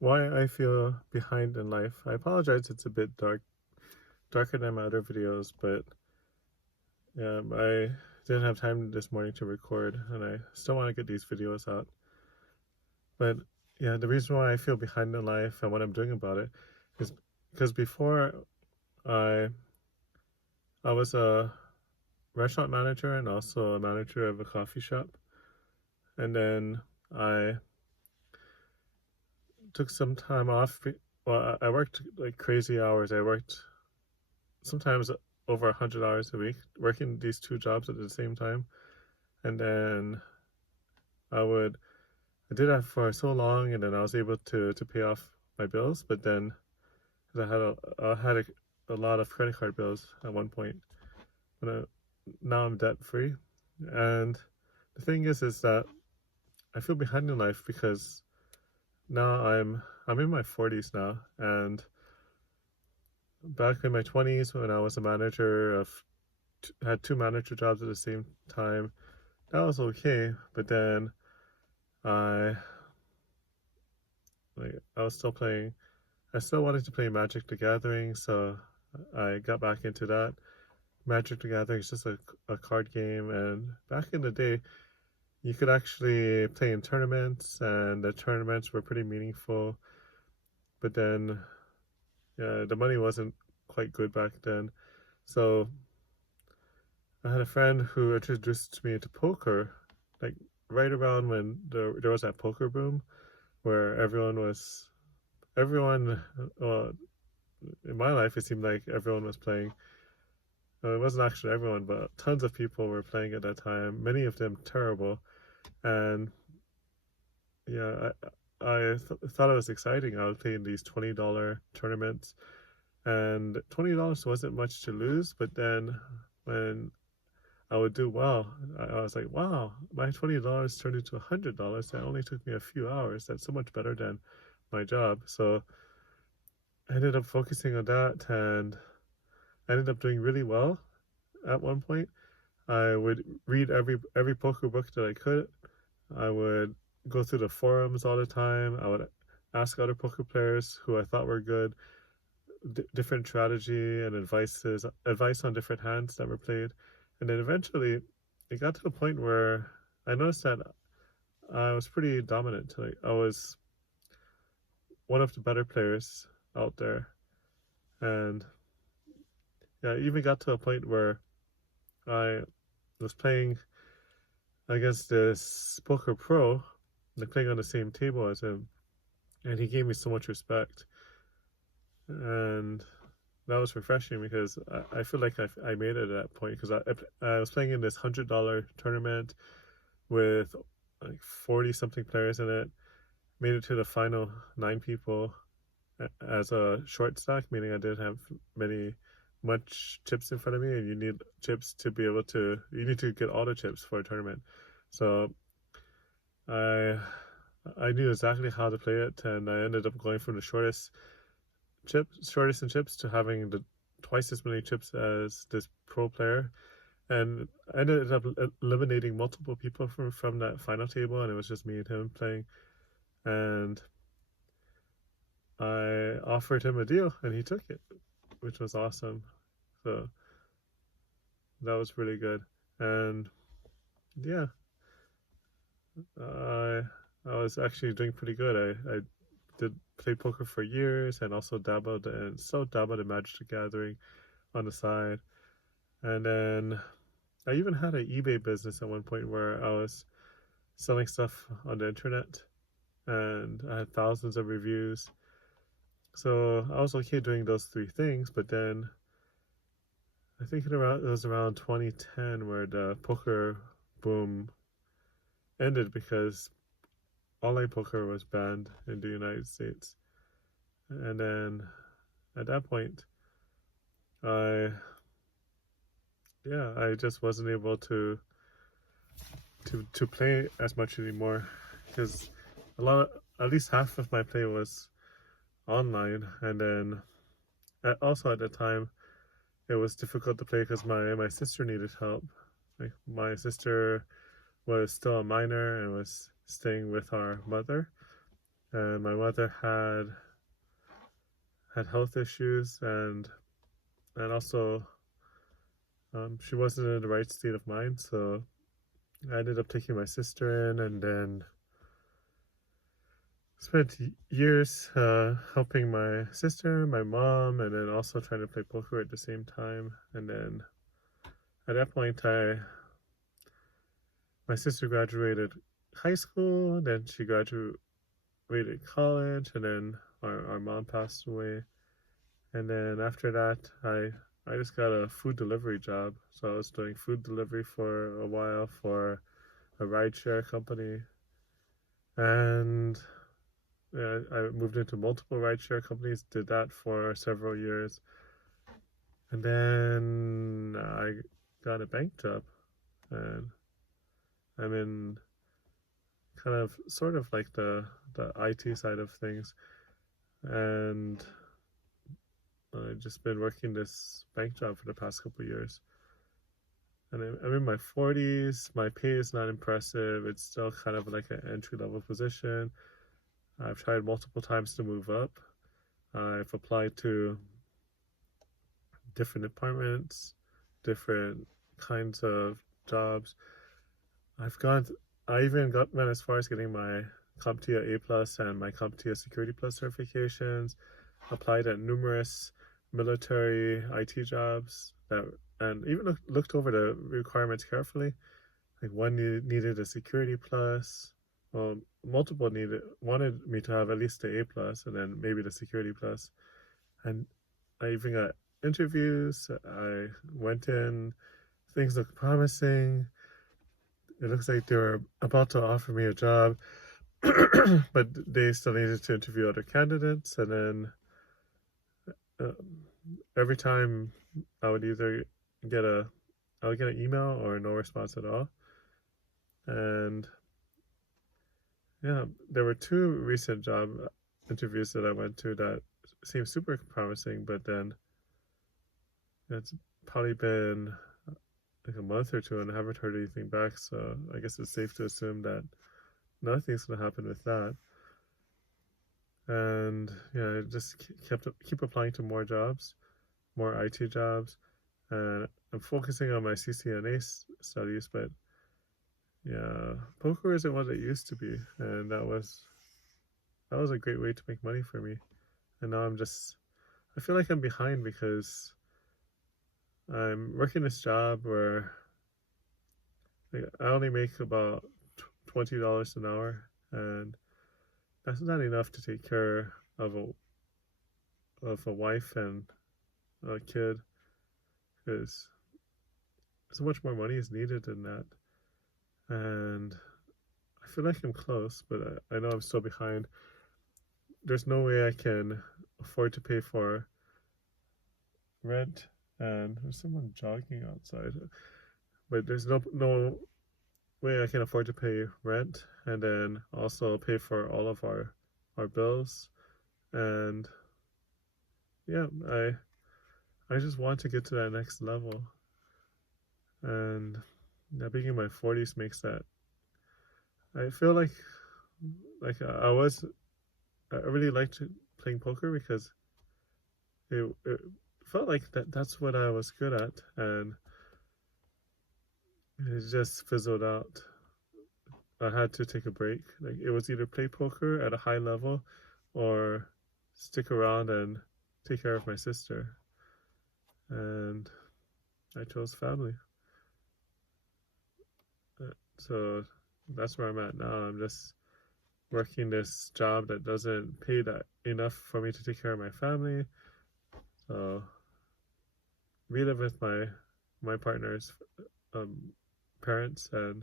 Why I feel behind in life. I apologize, it's a bit darker than my other videos, but I didn't have time this morning to record, and I still want to get these videos out. But yeah, the reason why I feel behind in life and what I'm doing about it is because before I I was a restaurant manager and also a manager of a coffee shop, and then I took some time off. Well, I worked like crazy hours. I worked sometimes over 100 hours a week working these two jobs at the same time, and then I would I did that for so long, and then I was able to pay off my bills. But then 'cause I had a lot of credit card bills at one point, but now I'm debt free. And the thing is that I feel behind in life because now I'm in my 40s now, and back in my 20s when I was a manager of had two manager jobs at the same time, that was okay. But then I I was still playing. I still wanted to play Magic the Gathering, so I got back into that. Magic the Gathering is just a card game, and back in the day, you could actually play in tournaments, and the tournaments were pretty meaningful. But then, yeah, the money wasn't quite good back then. So I had a friend who introduced me to poker, like right around when there was that poker boom, where everyone, well, in my life, it seemed like everyone was playing. It wasn't actually everyone, but tons of people were playing at that time. Many of them terrible, and yeah, I thought it was exciting. I was playing these $20 tournaments, and $20 wasn't much to lose. But then when I would do well, I was like, wow, my $20 turned into $100. That only took me a few hours. That's so much better than my job. So I ended up focusing on that, and I ended up doing really well at one point. I would read every poker book that I could. I would go through the forums all the time. I would ask other poker players who I thought were good, different strategy and advice on different hands that were played. And then eventually it got to the point where I noticed that I was pretty dominant. Like I was one of the better players out there. And yeah, I even got to a point where I was playing against this poker pro, like playing on the same table as him, and he gave me so much respect, and that was refreshing because I feel like I made it at that point because I was playing in this $100 tournament with like 40 something players in it. Made it to the final nine people as a short stack, meaning I didn't have much chips in front of me, and you need chips to be able to. You need to get all the chips for a tournament. So I I knew exactly how to play it, and I ended up going from the shortest in chips to having the twice as many chips as this pro player, and I ended up eliminating multiple people from that final table, and it was just me and him playing. And I offered him a deal, and he took it, which was awesome. So that was really good, and yeah, I I was actually doing pretty good. I did play poker for years and also dabbled in Magic the Gathering on the side. And then I even had an eBay business at one point where I was selling stuff on the internet, and I had thousands of reviews. So I was okay doing those three things, but then I think it was around 2010 where the poker boom ended because online poker was banned in the United States. And then at that point, I I just wasn't able to play as much anymore because at least half of my play was online, and then also at the time it was difficult to play because my sister needed help. Like my sister was still a minor and was staying with our mother, and my mother had health issues, and also she wasn't in the right state of mind, so I ended up taking my sister in, and then spent years helping my sister, my mom, and then also trying to play poker at the same time. And then at that point, my sister graduated high school, then she graduated college, and then our mom passed away. And then after that, I just got a food delivery job. So I was doing food delivery for a while for a rideshare company, and I moved into multiple rideshare companies. Did that for several years, and then I got a bank job, and I'm in kind of sort of like the IT side of things, and I've just been working this bank job for the past couple of years. And I'm in my 40s. My pay is not impressive. It's still kind of like an entry level position. I've tried multiple times to move up. I've applied to different departments, different kinds of jobs. I've gone, I even went as far as getting my CompTIA A plus and my CompTIA Security Plus certifications, applied at numerous military IT jobs and even looked over the requirements carefully. Like one needed a Security Plus, well, multiple wanted me to have at least the A plus and then maybe the Security Plus. And I even got interviews. I went in, things looked promising. It looks like they were about to offer me a job, but they still needed to interview other candidates. And then uh, every time I would either get I would get an email or no response at all. And yeah, there were two recent job interviews that I went to that seemed super promising, but then it's probably been like a month or two and I haven't heard anything back. So I guess it's safe to assume that nothing's going to happen with that. And yeah, I just keep applying to more jobs, more IT jobs, and I'm focusing on my CCNA studies. But yeah, poker isn't what it used to be, and that was a great way to make money for me. And now I feel like I'm behind because I'm working this job where I only make about $20 an hour, and that's not enough to take care of a wife and a kid, because so much more money is needed than that. And I feel like I'm close, but I know I'm still behind. There's no way I can afford to pay for rent, and there's someone jogging outside. But there's no way I can afford to pay rent and then also pay for all of our bills. And yeah, I just want to get to that next level. And yeah, being in my 40s makes that. I feel like I really liked playing poker because it felt like that's what I was good at, and it just fizzled out. I had to take a break. Like it was either play poker at a high level or stick around and take care of my sister. And I chose family. So that's where I'm at now. I'm just working this job that doesn't pay that enough for me to take care of my family. So we live with my partner's parents, and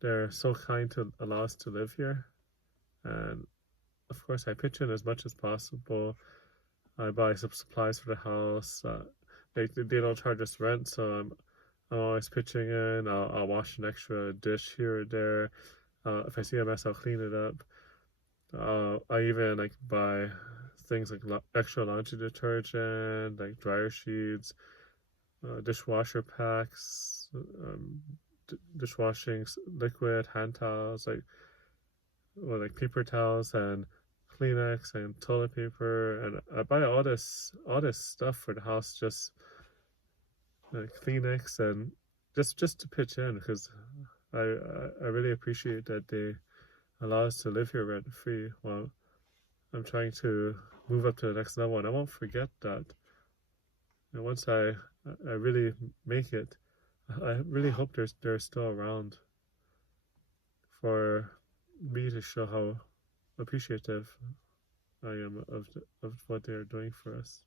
they're so kind to allow us to live here. And of course, I pitch in as much as possible. I buy some supplies for the house. They don't charge us rent, so I'm always pitching in. I'll wash an extra dish here or there. If I see a mess, I'll clean it up. I even like buy things like extra laundry detergent, like dryer sheets, dishwasher packs, dishwashing liquid, hand towels. Like well, like paper towels and Kleenex and toilet paper, and I buy all this stuff for the house, just like Kleenex, and just to pitch in, because I really appreciate that they allow us to live here rent free while I'm trying to move up to the next level, and I won't forget that. And once I really make it, I really hope they're still around for me to show how appreciative I am of what they're doing for us.